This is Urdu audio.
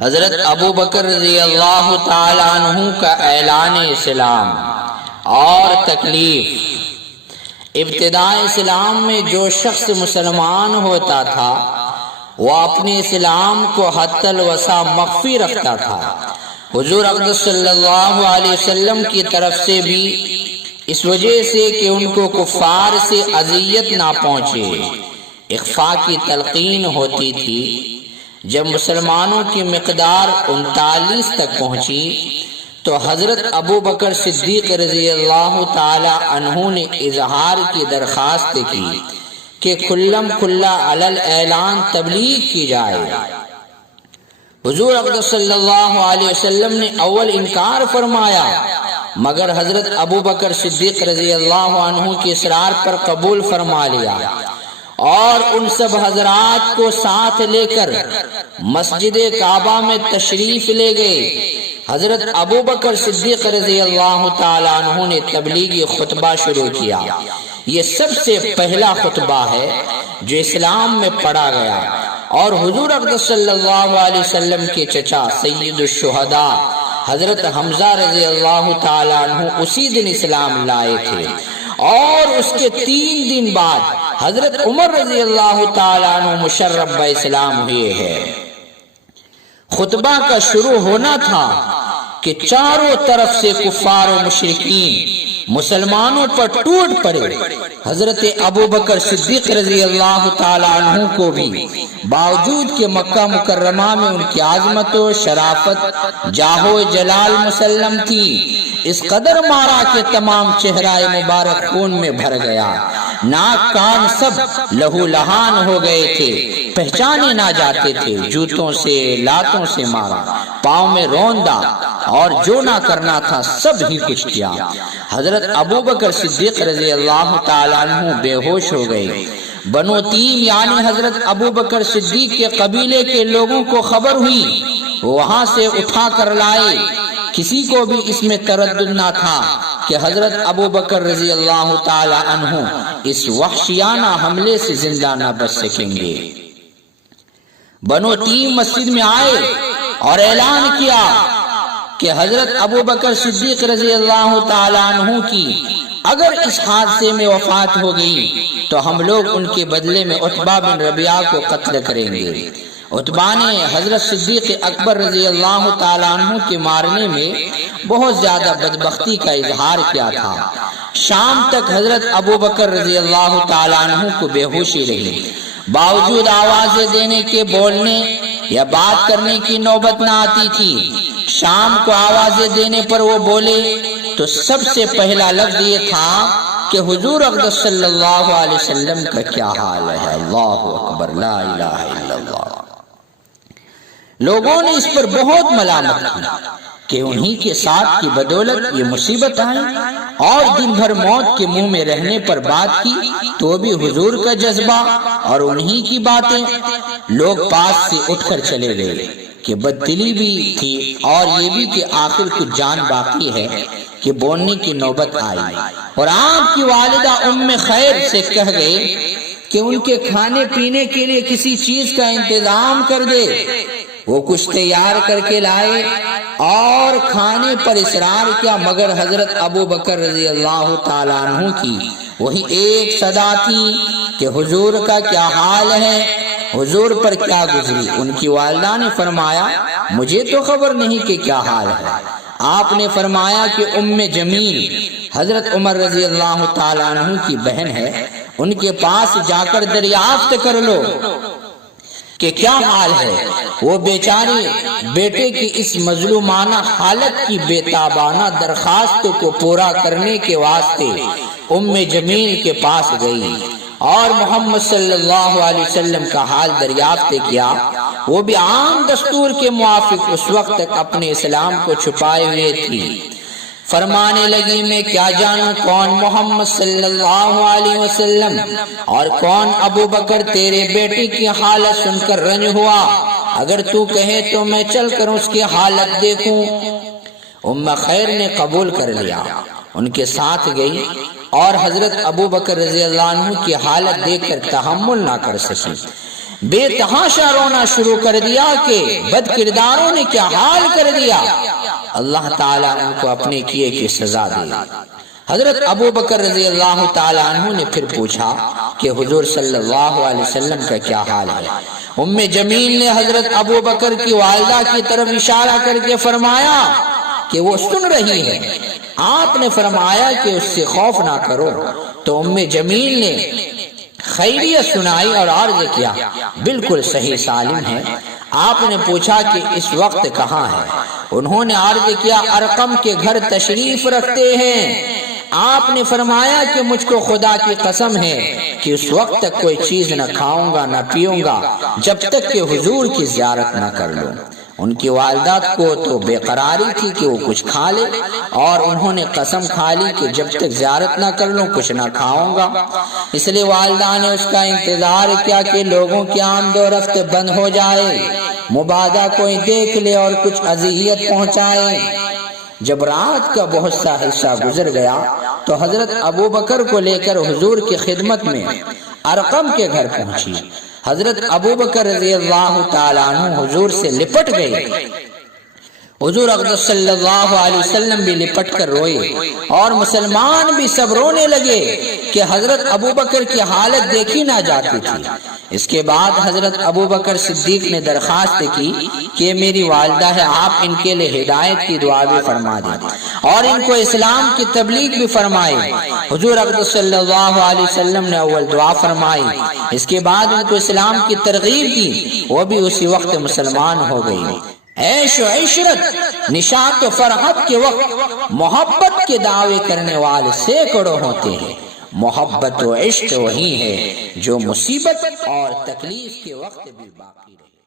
حضرت ابو بکر رضی اللہ تعالی عنہ کا اعلان اسلام اور تکلیف۔ ابتداء اسلام میں جو شخص مسلمان ہوتا تھا وہ اپنے اسلام کو حد الوسع مخفی رکھتا تھا۔ حضور اقدس صلی اللہ علیہ وسلم کی طرف سے بھی اس وجہ سے کہ ان کو کفار سے اذیت نہ پہنچے اخفاء کی تلقین ہوتی تھی۔ جب مسلمانوں کی مقدار 39 تک پہنچی تو حضرت ابو بکر صدیق رضی اللہ تعالی عنہ نے اظہار کی درخواست کی کہ کلم کھلا علی الاعلان تبلیغ کی جائے۔ حضور اقدس صلی اللہ علیہ وسلم نے اول انکار فرمایا، مگر حضرت ابو بکر صدیق رضی اللہ عنہ کے اصرار پر قبول فرما لیا اور ان سب حضرات کو ساتھ لے کر مسجد کعبہ میں تشریف لے گئے۔ حضرت ابو بکر صدیق رضی اللہ تعالی عنہ نے تبلیغی خطبہ شروع کیا۔ یہ سب سے پہلا خطبہ ہے جو اسلام میں پڑھا گیا، اور حضور اقدس صلی اللہ علیہ وسلم کے چچا سید الشہداء حضرت حمزہ رضی اللہ تعالی عنہ اسی دن اسلام لائے تھے، اور اس کے 3 دن بعد حضرت عمر رضی اللہ تعالی عنہ مشرف اسلام ہوئے ہیں۔ خطبہ کا شروع ہونا تھا کہ چاروں طرف سے کفار و مشرکین مسلمانوں پر ٹوٹ پڑے۔ حضرت ابو بکر صدیق رضی اللہ تعالی عنہ کو بھی باوجود کہ مکہ مکرمہ میں ان کی عظمت و شرافت جاہ و جلال مسلم تھی، اس قدر مارا کہ تمام چہرہ مبارک خون میں بھر گیا، ناک کان سب لہو لہان ہو گئے تھے، پہچانے نہ جاتے تھے، جوتوں سے لاتوں سے مارا، پاؤں میں روندا، اور جو نہ کرنا تھا سب ہی کچھ کیا۔ حضرت ابو بکر صدیق رضی اللہ تعالیٰ عنہ بے ہوش ہو گئے۔ بنو تیم یعنی حضرت ابو بکر صدیق کے قبیلے کے لوگوں کو خبر ہوئی، وہاں سے اٹھا کر لائے۔ کسی کو بھی اس میں تردد نہ تھا کہ حضرت ابو بکر رضی اللہ تعالی عنہ اس وحشیانہ حملے سے زندہ نہ بچ سکیں گے۔ بنو تیم مسجد میں آئے اور اعلان کیا کہ حضرت ابو بکر صدیق رضی اللہ تعالی عنہ کی اگر اس حادثے میں وفات ہو گئی تو ہم لوگ ان کے بدلے میں عتبہ بن ربیعہ کو قتل کریں گے۔ عتبہ نے حضرت صدیق اکبر رضی اللہ تعالی عنہ کے مارنے میں بہت زیادہ بدبختی کا اظہار کیا تھا۔ شام تک حضرت ابو بکر رضی اللہ تعالی عنہ کو بے ہوشی رہی، باوجود آوازیں دینے کے بولنے یا بات کرنے کی نوبت نہ آتی تھی۔ شام کو آوازیں دینے پر وہ بولے تو سب سے پہلا لفظ یہ تھا کہ حضور اقدس صلی اللہ علیہ وسلم کا کیا حال ہے، اللہ اکبر لا الہ الا اللہ۔ لوگوں نے اس پر بہت ملامت کی کہ انہی کے ساتھ کی بدولت یہ مصیبت آئی، اور دن بھر موت کے منہ میں رہنے پر بات کی تو بھی حضور کا جذبہ اور انہی کی باتیں۔ لوگ پاس سے اٹھ کر چلے گئے کہ بددلی بھی تھی اور یہ بھی کہ آخر کچھ جان باقی ہے کہ بولنے کی نوبت آئی، اور آپ کی والدہ ام خیر سے کہہ گئے کہ ان کے کھانے پینے کے لیے کسی چیز کا انتظام کر دے۔ وہ کچھ تیار کر کے لائے اور کھانے پر اصرار کیا، مگر حضرت ابو بکر رضی اللہ تعالیٰ عنہ کی وہی ایک صدا تھی کہ حضور کا کیا حال ہے، حضور پر کیا گزری۔ ان کی والدہ نے فرمایا مجھے تو خبر نہیں کہ کیا حال ہے۔ آپ نے فرمایا کہ ام جمیل حضرت عمر رضی اللہ تعالیٰ عنہ کی بہن ہے، ان کے پاس جا کر دریافت کر لو کہ کیا حال ہے۔ وہ بیچاری بیٹے کی اس مظلومانہ حالت کی بے تابانہ درخواست کو پورا کرنے کے واسطے ام جمیل کے پاس گئی اور محمد صلی اللہ علیہ وسلم کا حال دریافت کیا۔ وہ بھی عام دستور کے موافق اس وقت تک اپنے اسلام کو چھپائے ہوئے تھی۔ فرمانے لگی میں کیا جانوں کون محمد صلی اللہ علیہ وسلم اور کون ابو بکر، تیرے بیٹے کی حالت سن کر رنج ہوا، اگر تو کہے تو میں چل کر اس کی حالت دیکھوں۔ ام خیر نے قبول کر لیا، ان کے ساتھ گئی اور حضرت ابو بکر رضی اللہ عنہ کی حالت دیکھ کر تحمل نہ کر سکی۔ بے تحاشا رونا شروع کر دیا کہ بد کرداروں نے کیا حال کر دیا، اللہ تعالیٰ ان کو اپنے کیے کی سزا دے۔ حضرت ابو بکر رضی اللہ تعالیٰ عنہ نے پھر پوچھا کہ حضور صلی اللہ علیہ وسلم کا کیا حال ہے؟ ام جمیل نے حضرت ابو بکر کی والدہ کی طرف اشارہ کر کے فرمایا کہ وہ سن رہی ہے۔ آپ نے فرمایا کہ اس سے خوف نہ کرو، تو ام جمیل نے خیریت سنائی اور عرض کیا بالکل صحیح سالم ہے۔ آپ نے پوچھا کہ اس وقت کہاں ہے؟ انہوں نے عرض کیا ارقم کے گھر تشریف رکھتے ہیں۔ آپ نے فرمایا کہ مجھ کو خدا کی قسم ہے کہ اس وقت تک کوئی چیز نہ کھاؤں گا نہ پیوں گا جب تک کہ حضور کی زیارت نہ کر لوں۔ ان کی والدہ کو تو بے قراری تھی کہ وہ کچھ کھا لے، اور انہوں نے قسم کھا لی کہ جب تک زیارت نہ کر لوں کچھ نہ کھاؤں گا۔ اس لیے والدہ نے اس کا انتظار کیا کہ لوگوں کی آمد و رفت بند ہو جائے، مبادا کوئی دیکھ لے اور کچھ اذیت پہنچائے۔ جب رات کا بہت سا حصہ گزر گیا تو حضرت ابو بکر کو لے کر حضور کی خدمت میں ارقم کے گھر پہنچی۔ حضرت ابو بکر رضی اللہ تعالیٰ عنہ حضور سے لپٹ گئے۔ حضور اقدس صلی اللہ علیہ وسلم بھی لپٹ کر روئے، اور مسلمان بھی سب رونے لگے کہ حضرت ابو بکر کی حالت دیکھی نہ جاتی تھی۔ اس کے بعد حضرت ابو بکر صدیق نے درخواست کی کہ میری والدہ ہے، آپ ان کے لیے ہدایت کی دعا بھی فرما دیں اور ان کو اسلام کی تبلیغ بھی فرمائے۔ حضور اقدس صلی اللہ علیہ وسلم نے اول دعا فرمائی، اس کے بعد ان کو اسلام کی ترغیب دی، وہ بھی اسی وقت مسلمان ہو گئی۔ عیش و عشرت، نشاط و فرحت کے وقت محبت کے دعوے کرنے والے سینکڑوں ہوتے ہیں۔ محبت و عشق وہی ہے جو مصیبت اور تکلیف کے وقت بھی باقی رہے۔